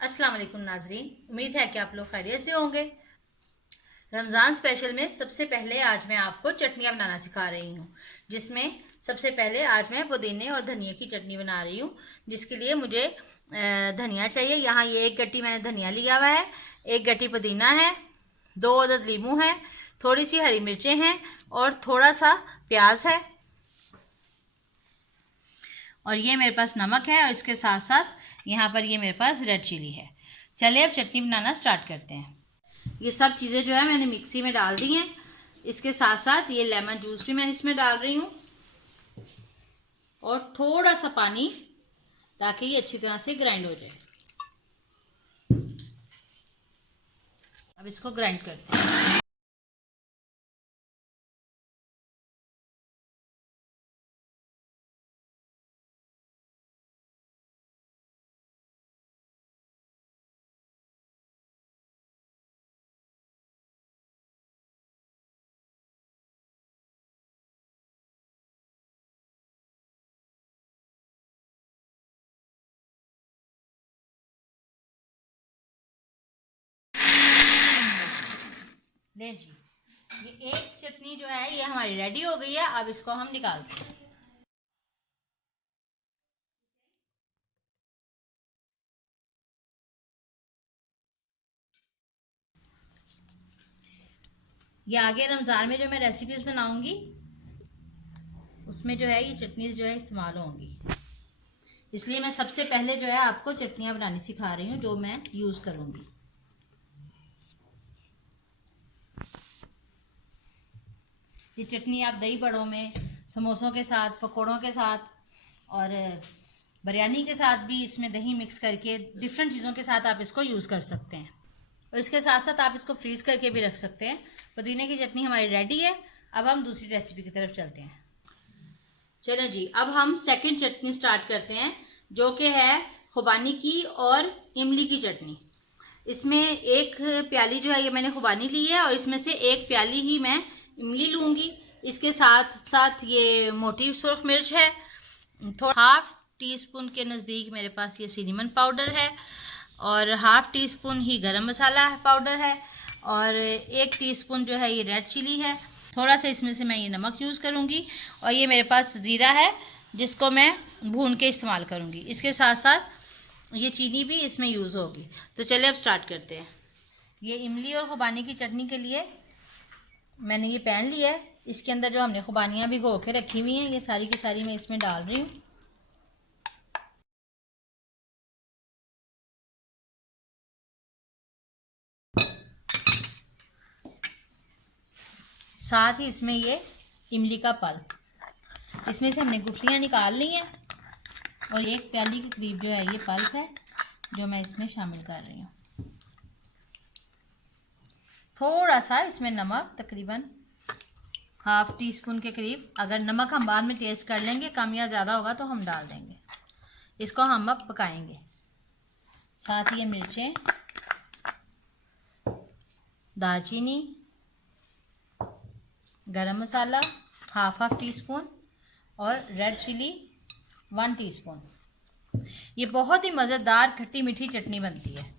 अस्सलाम वालेकुम नाजरीन, उम्मीद है कि आप लोग खैरियत से होंगे। रमज़ान स्पेशल में सबसे पहले आज मैं आपको चटनियाँ बनाना सिखा रही हूँ, जिसमें सबसे पहले आज मैं पुदीने और धनिया की चटनी बना रही हूँ। जिसके लिए मुझे धनिया चाहिए। यहाँ ये एक गट्टी मैंने धनिया लिया हुआ है, एक गट्टी पुदीना है, 2 अदद लीमू है, थोड़ी सी हरी मिर्चें हैं और थोड़ा सा प्याज है। और ये मेरे पास नमक है और इसके साथ साथ यहाँ पर ये मेरे पास रेड चिली है। चलिए अब चटनी बनाना स्टार्ट करते हैं। ये सब चीज़ें जो है मैंने मिक्सी में डाल दी हैं। इसके साथ साथ ये लेमन जूस भी मैं इसमें डाल रही हूँ और थोड़ा सा पानी, ताकि ये अच्छी तरह से ग्राइंड हो जाए। अब इसको ग्राइंड करते हैं। ले जी, ये एक चटनी जो है ये हमारी रेडी हो गई है। अब इसको हम निकालते हैं। ये आगे रमज़ान में जो मैं रेसिपीज बनाऊंगी उसमें जो है ये चटनीज जो है इस्तेमाल होंगी। इसलिए मैं सबसे पहले जो है आपको चटनियाँ बनानी सिखा रही हूँ जो मैं यूज़ करूँगी। ये चटनी आप दही बड़ों में, समोसों के साथ, पकौड़ों के साथ और बिरयानी के साथ भी इसमें दही मिक्स करके डिफरेंट चीज़ों के साथ आप इसको यूज़ कर सकते हैं। और इसके साथ साथ आप इसको फ्रीज़ करके भी रख सकते हैं। पुदीने की चटनी हमारी रेडी है। अब हम दूसरी रेसिपी की तरफ चलते हैं। चलो जी, अब हम सेकंड चटनी स्टार्ट करते हैं, जो कि है खुबानी की और इमली की चटनी। इसमें एक प्याली जो है ये मैंने खुबानी ली है और इसमें से एक प्याली ही मैं इमली लूँगी। इसके साथ साथ ये मोटी सुर्ख मिर्च है, थोड़ा हाफ टी स्पून के नज़दीक मेरे पास ये सिनेमन पाउडर है और हाफ टी स्पून ही गरम मसाला पाउडर है और 1 टीस्पून जो है ये रेड चिली है। थोड़ा सा इसमें से मैं ये नमक यूज़ करूँगी और ये मेरे पास ज़ीरा है जिसको मैं भून के इस्तेमाल करूँगी। इसके साथ साथ ये चीनी भी इसमें यूज़ होगी। तो चलिए अब स्टार्ट करते हैं। ये इमली और खुबानी की चटनी के लिए मैंने ये पैन लिया है। इसके अंदर जो हमने खुबानियाँ भिगो के रखी हुई हैं ये सारी की सारी मैं इसमें डाल रही हूँ। साथ ही इसमें ये इमली का पल्प, इसमें से हमने गुठलियाँ निकाल ली हैं और 1 प्याली के करीब जो है ये पल्प है जो मैं इसमें शामिल कर रही हूँ। थोड़ा सा इसमें नमक, तकरीबन हाफ टी स्पून के करीब। अगर नमक हम बाद में टेस्ट कर लेंगे, कम या ज़्यादा होगा तो हम डाल देंगे। इसको हम अब पकाएंगे। साथ ही ये मिर्चें, दालचीनी, गरम मसाला हाफ टी स्पून और रेड चिली 1 टीस्पून। ये बहुत ही मज़ेदार खट्टी मीठी चटनी बनती है।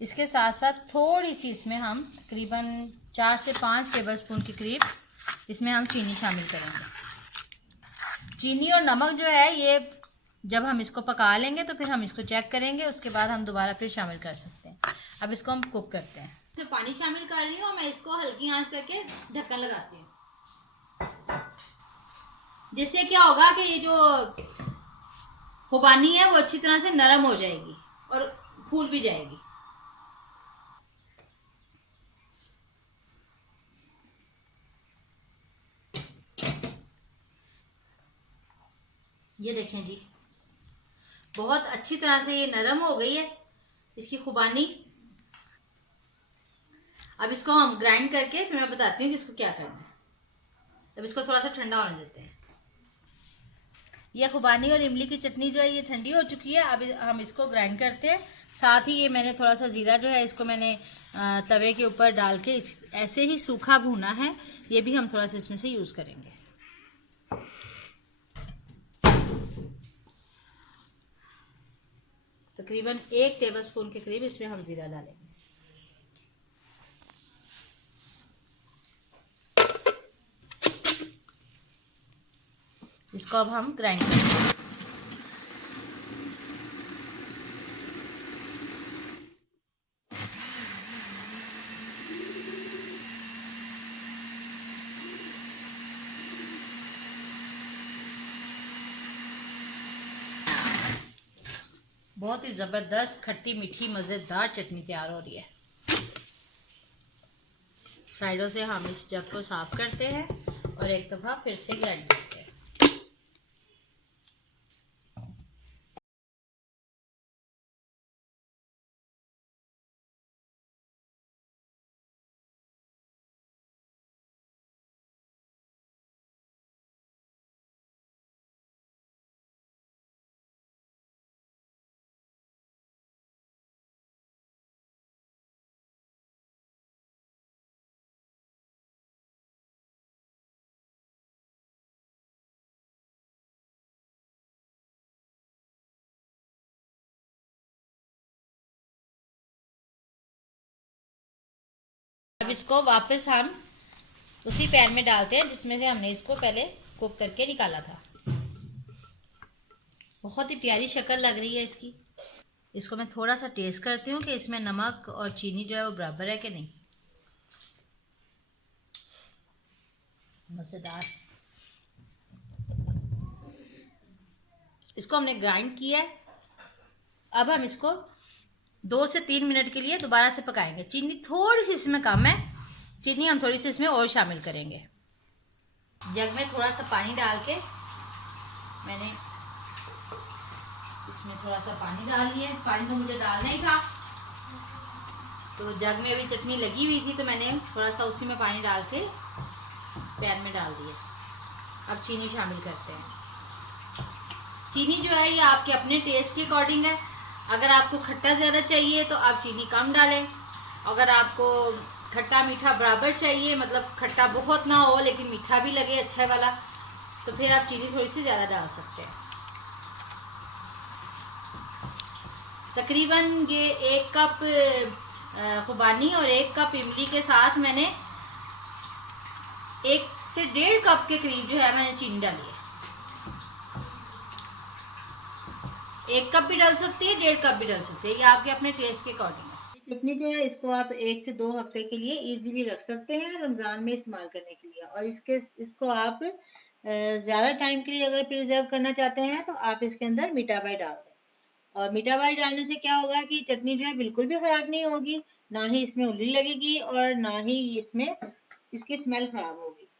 इसके साथ साथ थोड़ी सी इसमें हम तकरीबन 4 से 5 टेबलस्पून के करीब इसमें हम चीनी शामिल करेंगे। चीनी और नमक जो है ये जब हम इसको पका लेंगे तो फिर हम इसको चेक करेंगे, उसके बाद हम दोबारा फिर शामिल कर सकते हैं। अब इसको हम कुक करते हैं। मैं पानी शामिल कर रही हूँ और मैं इसको हल्की आंच करके ढक्कन लगाती हूँ। जिससे क्या होगा कि ये जो खुबानी है वो अच्छी तरह से नरम हो जाएगी और फूल भी जाएगी। ये देखें जी, बहुत अच्छी तरह से ये नरम हो गई है इसकी खुबानी। अब इसको हम ग्राइंड करके फिर मैं बताती हूँ कि इसको क्या करना है। अब इसको थोड़ा सा ठंडा होने देते हैं। ये खुबानी और इमली की चटनी जो है ये ठंडी हो चुकी है। अब हम इसको ग्राइंड करते हैं। साथ ही ये मैंने थोड़ा सा ज़ीरा जो है इसको मैंने तवे के ऊपर डाल के ऐसे ही सूखा भूना है। ये भी हम थोड़ा सा इसमें से यूज़ करेंगे। तकरीबन 1 टेबलस्पून के करीब इसमें हम जीरा डालेंगे। इसको अब हम ग्राइंड करेंगे। बहुत ही ज़बरदस्त खट्टी मीठी मज़ेदार चटनी तैयार हो रही है। साइडों से हम इस जग को साफ करते हैं और एक दफ़ा फिर से ग्राइंड करते हैं। अब इसको वापस हम उसी पैन में डालते हैं जिसमें से हमने इसको पहले कुक करके निकाला था। बहुत ही प्यारी शक्ल लग रही है इसकी। इसको मैं थोड़ा सा टेस्ट करती हूँ कि इसमें नमक और चीनी जो है वो बराबर है कि नहीं। मज़ेदार। इसको हमने ग्राइंड किया है। अब हम इसको 2 से 3 मिनट के लिए दोबारा से पकाएंगे। चीनी थोड़ी सी इसमें कम है, चीनी हम थोड़ी सी इसमें और शामिल करेंगे। जग में थोड़ा सा पानी डाल के मैंने इसमें थोड़ा सा पानी डाल लिया। पानी तो मुझे डालना ही था, तो जग में अभी चटनी लगी हुई थी तो मैंने थोड़ा सा उसी में पानी डाल के पैन में डाल दिया। अब चीनी शामिल करते हैं। चीनी जो है ये आपके अपने टेस्ट के अकॉर्डिंग है। अगर आपको खट्टा ज़्यादा चाहिए तो आप चीनी कम डालें। अगर आपको खट्टा मीठा बराबर चाहिए, मतलब खट्टा बहुत ना हो लेकिन मीठा भी लगे अच्छा वाला, तो फिर आप चीनी थोड़ी सी ज़्यादा डाल सकते हैं। तकरीबन ये 1 कप खुबानी और 1 कप इमली के साथ मैंने 1 से 1.5 कप के करीब जो है मैंने चीनी डाली है। 1 कप भी डाल सकती है, 1.5 कप भी डाल सकती है, ये आपके अपने टेस्ट के अकॉर्डिंग है। चटनी जो है इसको आप 1 से 2 हफ्ते के लिए इजीली रख सकते हैं रमज़ान में इस्तेमाल करने के लिए। और इसको आप ज़्यादा टाइम के लिए अगर प्रिजर्व करना चाहते हैं तो आप इसके अंदर मीठा पाई डाल दें। और मीठा पाई डालने से क्या होगा कि चटनी जो है बिल्कुल भी ख़राब नहीं होगी, ना ही इसमें उल्ली लगेगी और ना ही इसमें इसकी स्मेल ख़राब होगी।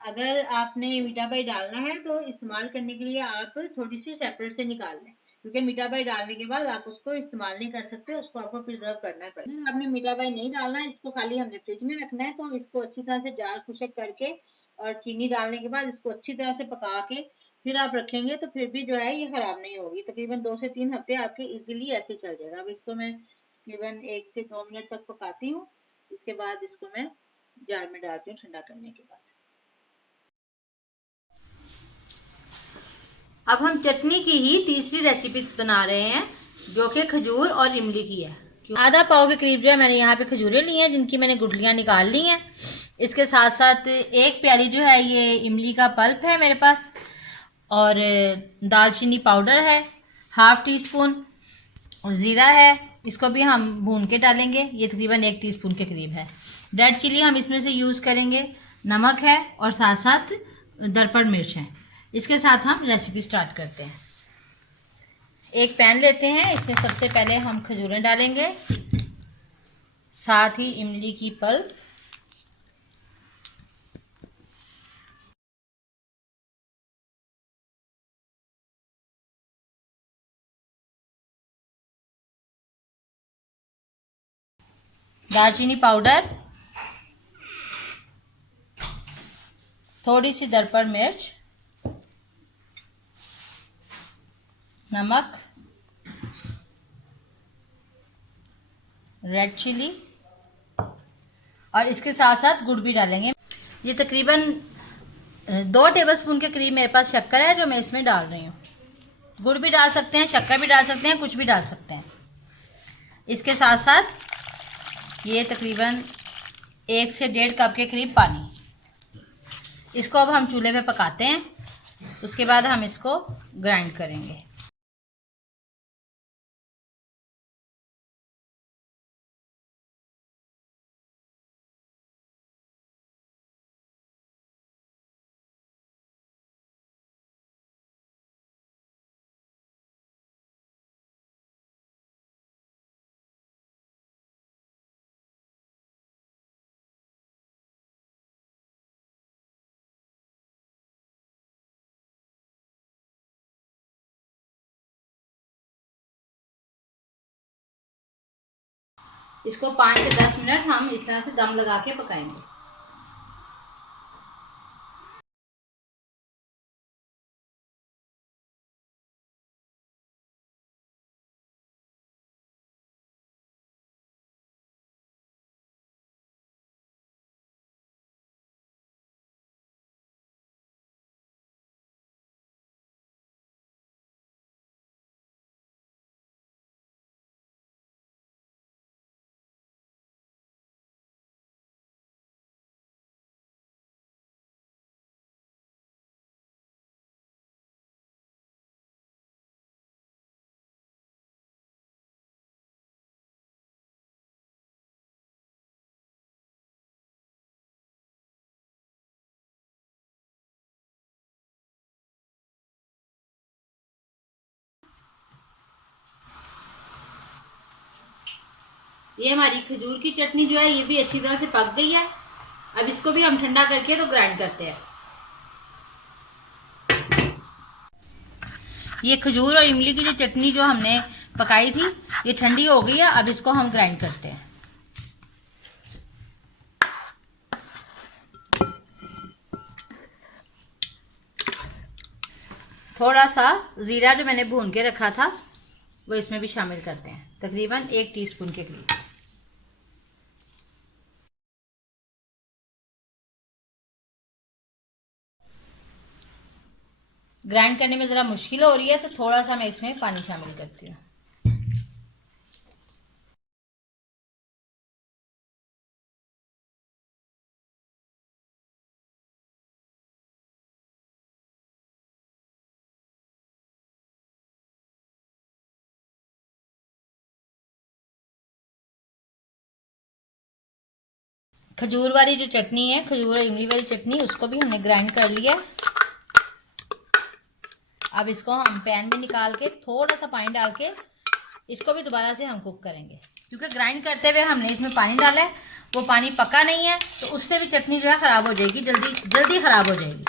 अगर आपने मीठा पाई डालना है तो इस्तेमाल करने के लिए आप थोड़ी सी सेपरेट से निकाल लें, क्योंकि मीठा पाई डालने के बाद आप उसको इस्तेमाल नहीं कर सकते, उसको आपको प्रिजर्व करना पड़ेगा। आपने मीठा पाई नहीं डालना है, इसको खाली हमने फ्रिज में रखना है, तो इसको अच्छी तरह से जार खुशक करके और चीनी डालने के बाद इसको अच्छी तरह से पका के फिर आप रखेंगे तो फिर भी जो है ये खराब नहीं होगी। तकरीबन 2 से 3 हफ्ते आपके इजीली ऐसे चल जाएगा। अब इसको मैं तकरीबन 1 से 2 मिनट तक पकाती हूँ। इसके बाद इसको मैं जार में डालती हूँ ठंडा करने के बाद। अब हम चटनी की ही तीसरी रेसिपी बना रहे हैं जो कि खजूर और इमली की है। आधा पाव के करीब जो है मैंने यहाँ पे खजूरें ली हैं जिनकी मैंने गुठलियाँ निकाल ली हैं। इसके साथ साथ 1 प्याली जो है ये इमली का पल्प है मेरे पास, और दालचीनी पाउडर है 1/2 टीस्पून, और ज़ीरा है, इसको भी हम भून के डालेंगे। ये तकरीबन 1 टीस्पून के करीब है। रेड चिली हम इसमें से यूज़ करेंगे, नमक है और साथ साथ दरपड़ मिर्च है। इसके साथ हम रेसिपी स्टार्ट करते हैं। एक पैन लेते हैं, इसमें सबसे पहले हम खजूरें डालेंगे, साथ ही इमली की पल्प, दालचीनी पाउडर, थोड़ी सी दरपड़ मिर्च, नमक, रेड चिली, और इसके साथ साथ गुड़ भी डालेंगे। ये तकरीबन 2 टेबलस्पून के करीब मेरे पास शक्कर है जो मैं इसमें डाल रही हूँ। गुड़ भी डाल सकते हैं, शक्कर भी डाल सकते हैं, कुछ भी डाल सकते हैं। इसके साथ साथ ये तकरीबन 1 से 1.5 कप के करीब पानी। इसको अब हम चूल्हे पे पकाते हैं, उसके बाद हम इसको ग्राइंड करेंगे। इसको 5 से 10 मिनट हम इस तरह से दम लगा के पकाएंगे। ये हमारी खजूर की चटनी जो है ये भी अच्छी तरह से पक गई है। अब इसको भी हम ठंडा करके तो ग्राइंड करते हैं। ये खजूर और इमली की जो चटनी जो हमने पकाई थी ये ठंडी हो गई है। अब इसको हम ग्राइंड करते हैं। थोड़ा सा जीरा जो मैंने भून के रखा था वो इसमें भी शामिल करते हैं, तकरीबन 1 टीस्पून के करीब। ग्राइंड करने में ज़रा मुश्किल हो रही है तो थोड़ा सा मैं इसमें पानी शामिल करती हूँ। खजूर वाली जो चटनी है, खजूर और इमली वाली चटनी, उसको भी हमने ग्राइंड कर लिया। अब इसको हम पैन में निकाल के थोड़ा सा पानी डाल के इसको भी दोबारा से हम कुक करेंगे, क्योंकि ग्राइंड करते हुए हमने इसमें पानी डाला है, वो पानी पका नहीं है तो उससे भी चटनी जो है ख़राब हो जाएगी, जल्दी ख़राब हो जाएगी।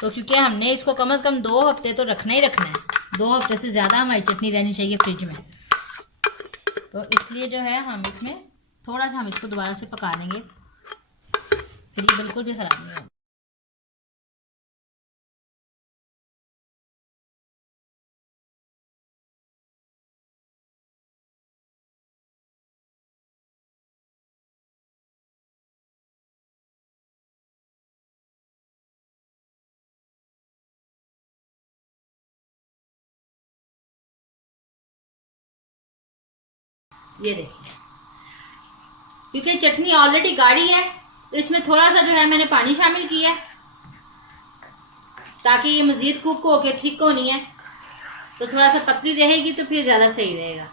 तो क्योंकि हमने इसको कम से कम 2 हफ्ते तो रखना ही रखना है, 2 हफ्ते से ज़्यादा हमारी चटनी रहनी चाहिए फ्रिज में। तो इसलिए जो है हम इसमें थोड़ा सा हम इसको दोबारा से पका लेंगे, फिर ये बिल्कुल भी ख़राब नहीं होगा। ये देखिए, क्योंकि चटनी ऑलरेडी गाढ़ी है तो इसमें थोड़ा सा जो है मैंने पानी शामिल किया है ताकि ये मज़ीद कुक होके थिक होनी है, तो थोड़ा सा पतली रहेगी तो फिर ज़्यादा सही रहेगा।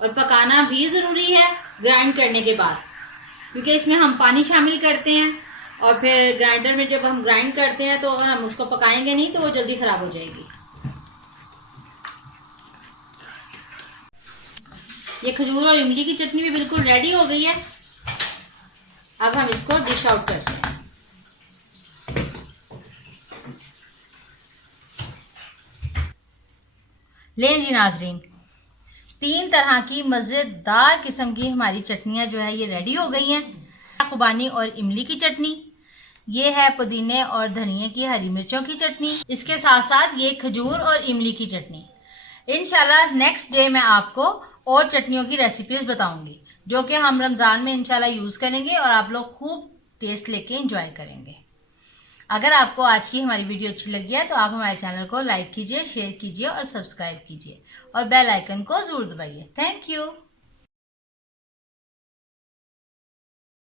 और पकाना भी ज़रूरी है ग्राइंड करने के बाद, क्योंकि इसमें हम पानी शामिल करते हैं और फिर ग्राइंडर में जब हम ग्राइंड करते हैं तो अगर हम उसको पकाएंगे नहीं तो वो जल्दी ख़राब हो जाएगी। ये खजूर और इमली की चटनी भी बिल्कुल रेडी हो गई है। अब हम इसको डिश आउट करते हैं। लें जी नाजरीन, 3 तरह की मज़ेदार किस्म की हमारी चटनियाँ जो है ये रेडी हो गई हैं। खुबानी और इमली की चटनी, ये है पुदीने और धनिए की हरी मिर्चों की चटनी, इसके साथ साथ ये खजूर और इमली की चटनी। इंशाल्लाह नेक्स्ट डे मैं आपको और चटनियों की रेसिपीज बताऊंगी जो कि हम रमज़ान में इंशाल्लाह यूज़ करेंगे और आप लोग खूब टेस्ट लेके एंजॉय करेंगे। अगर आपको आज की हमारी वीडियो अच्छी लगी है तो आप हमारे चैनल को लाइक कीजिए, शेयर कीजिए और सब्सक्राइब कीजिए और बेल आइकन को जरूर दबाइए। Thank you.